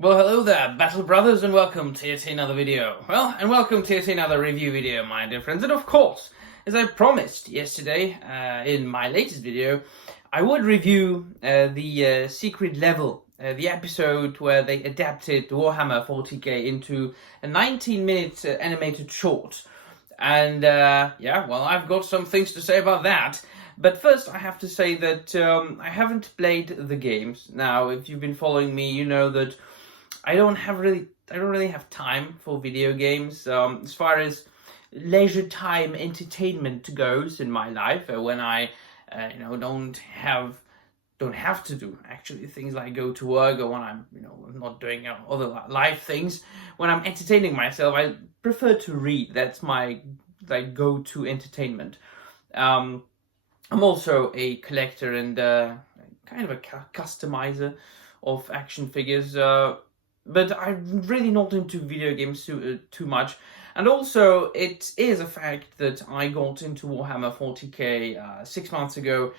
Well, hello there, Battle Brothers, and welcome to yet another video. Well, and welcome to yet another review video, my dear friends. And of course, as I promised yesterday in my latest video, I would review the secret level, the episode where they adapted Warhammer 40K into a 19-minute animated short. And yeah, well, I've got some things to say about that. But first, I have to say that I haven't played the games. Now, if you've been following me, you know that I don't really have time for video games. As far as leisure time entertainment goes in my life, when I, don't have to do actually things like go to work, or when I'm, not doing other life things. When I'm entertaining myself, I prefer to read. That's my go-to entertainment. I'm also a collector and kind of a customizer of action figures. But I'm really not into video games too much. And also, it is a fact that I got into Warhammer 40k 6 months ago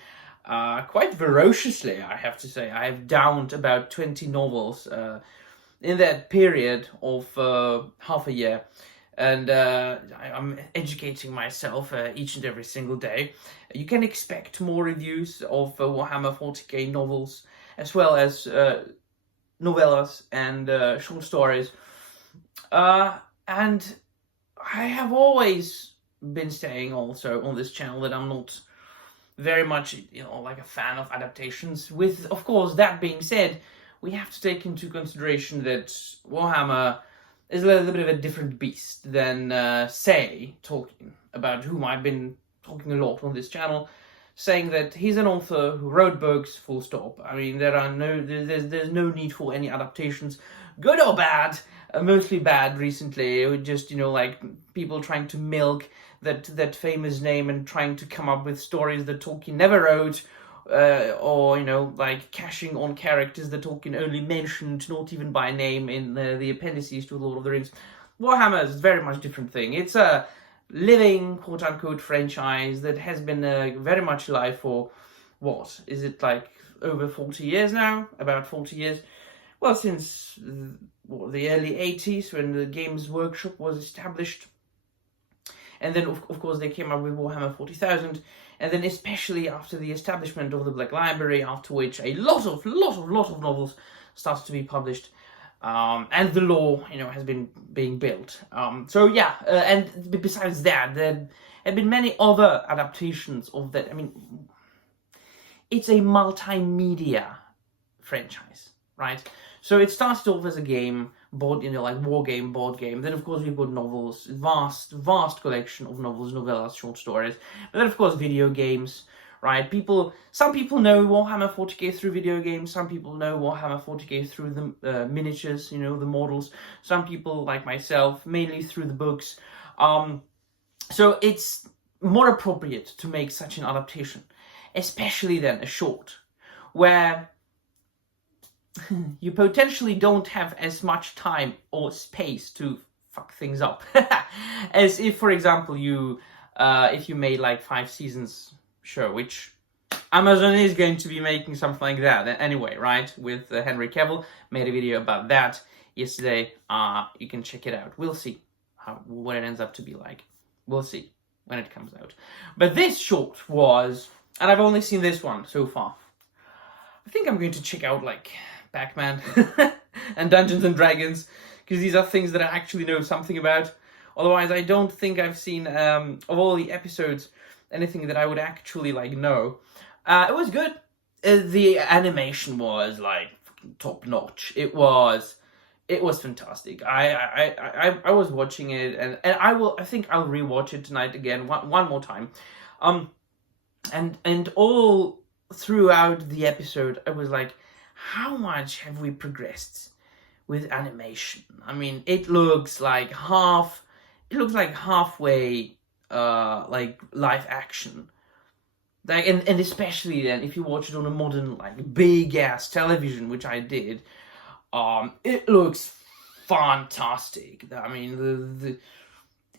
quite ferociously, I have to say. I have downed about 20 novels in that period of half a year. And I'm educating myself each and every single day. You can expect more reviews of Warhammer 40k novels, as well as novellas and short stories, and I have always been saying also on this channel that I'm not very much like a fan of adaptations. With, of course, that being said, we have to take into consideration that Warhammer is a little bit of a different beast than say Tolkien, about whom I've been talking a lot on this channel, saying that he's an author who wrote books, full stop. I mean, there's no need for any adaptations, good or bad. Mostly bad recently. It was just, like people trying to milk that famous name and trying to come up with stories that Tolkien never wrote, or, like cashing on characters that Tolkien only mentioned, not even by name, in the appendices to Lord of the Rings. Warhammer is a very much different thing. It's a living, quote-unquote, franchise that has been very much alive for, what, is it like over 40 years now? About 40 years? Well, since the early 80s, when the Games Workshop was established. And then, of course, they came up with Warhammer 40,000. And then especially after the establishment of the Black Library, after which a lot of novels started to be published. And the lore, has been being built. So yeah, and besides that, there have been many other adaptations of that. I mean, it's a multimedia franchise, right? So it started off as a game, like war game, board game. Then of course we've got novels, vast collection of novels, novellas, short stories. But then of course video games. Right, some people know Warhammer 40k through video games. Some people know Warhammer 40k through the miniatures, the models. Some people, like myself, mainly through the books. So it's more appropriate to make such an adaptation, especially then a short, where you potentially don't have as much time or space to fuck things up as if, for example, if you made like 5 seasons show, which Amazon is going to be making something like that anyway, right? With Henry Cavill, made a video about that yesterday. You can check it out. We'll see what it ends up to be like. We'll see when it comes out. But this short was, and I've only seen this one so far. I think I'm going to check out like Pac-Man and Dungeons and Dragons, because these are things that I actually know something about. Otherwise, I don't think I've seen of all the episodes anything that I would actually know. It was good. The animation was like top notch. It was fantastic. I was watching it, and I think I'll rewatch it tonight again one more time. And all throughout the episode, I was like, how much have we progressed with animation? I mean, it looks like halfway like live action, like, and especially then if you watch it on a modern big ass television, which I did, it looks fantastic. I mean,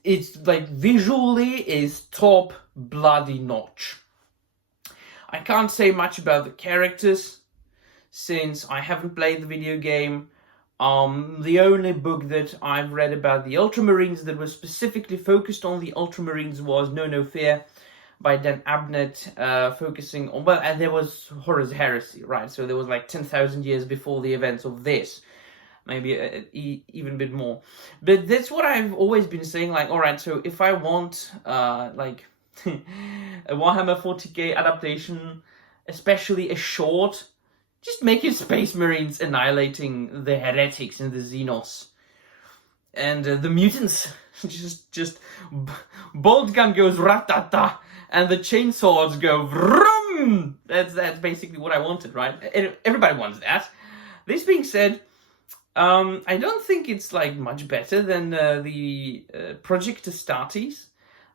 it's like visually is top bloody notch. I can't say much about the characters since I haven't played the video game. The only book that I've read about the Ultramarines that was specifically focused on the Ultramarines was No Fear by Dan Abnett, focusing on, well, and there was Horus Heresy, right? So there was like 10,000 years before the events of this, maybe even a bit more. But that's what I've always been saying, like, all right, so if I want like a Warhammer 40K adaptation, especially a short, just make it Space Marines annihilating the heretics and the Xenos. And the mutants, just bolt gun goes ratata, and the chainswords go vroom. That's basically what I wanted, right? Everybody wants that. This being said, I don't think it's like much better than the Project Astartes.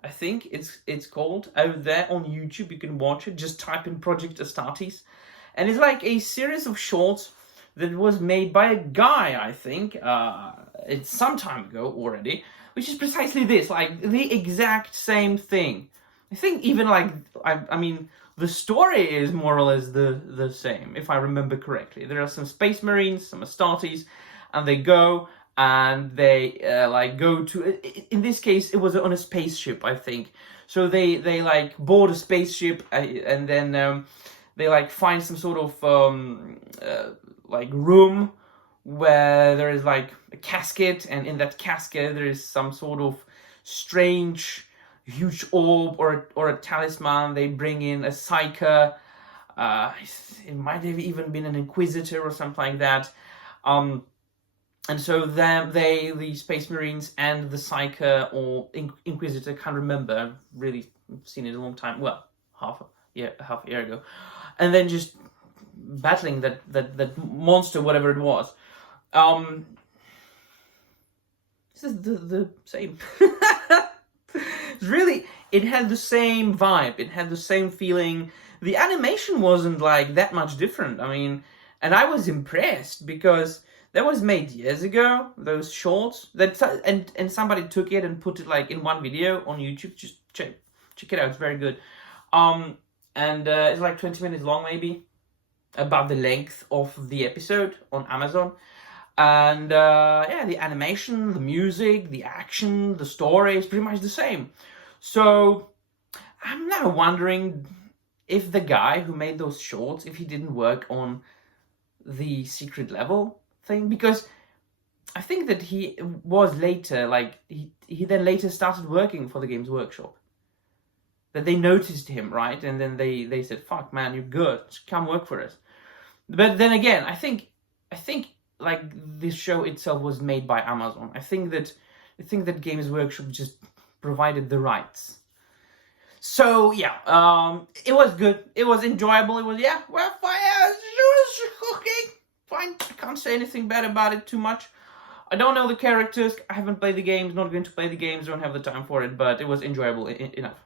I think it's called out there on YouTube. You can watch it. Just type in Project Astartes. And it's like a series of shorts that was made by a guy, I think, it's some time ago already, which is precisely this, like the exact same thing. I think even like, I mean, the story is more or less the same, if I remember correctly. There are some Space Marines, some Astartes, and they go and they like go to, in this case, it was on a spaceship, I think. So they like board a spaceship and then they like find some sort of like room where there is like a casket, and in that casket there is some sort of strange huge orb or a talisman. They bring in a psyker. It might have even been an inquisitor or something like that. And so the Space Marines and the psyker or inquisitor, can't remember. I've really seen it a long time. Well, half a year ago. And then just battling that monster, whatever it was. This is the same. Really, it had the same vibe. It had the same feeling. The animation wasn't like that much different. I mean, and I was impressed because that was made years ago. Those shorts and somebody took it and put it like in one video on YouTube. Just check it out. It's very good. And it's like 20 minutes long, maybe, about the length of the episode on Amazon. And yeah, the animation, the music, the action, the story is pretty much the same. So I'm now wondering if the guy who made those shorts, if he didn't work on the secret level thing, because I think that he was later, like he then later started working for the Games Workshop. That they noticed him, right? And then they said, fuck man, you're good, just come work for us. But then again, I think like this show itself was made by Amazon. I think that Games Workshop just provided the rights. So yeah, it was good. It was enjoyable. It was, yeah, well, it was okay, fine. I can't say anything bad about it too much. I don't know the characters. I haven't played the games. Not going to play the games. Don't have the time for it. But it was enjoyable enough.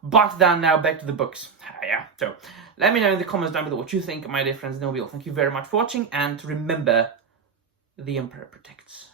But then now back to the books. Yeah. So let me know in the comments down below what you think, my dear friends. No, thank you very much for watching, and remember, the Emperor protects.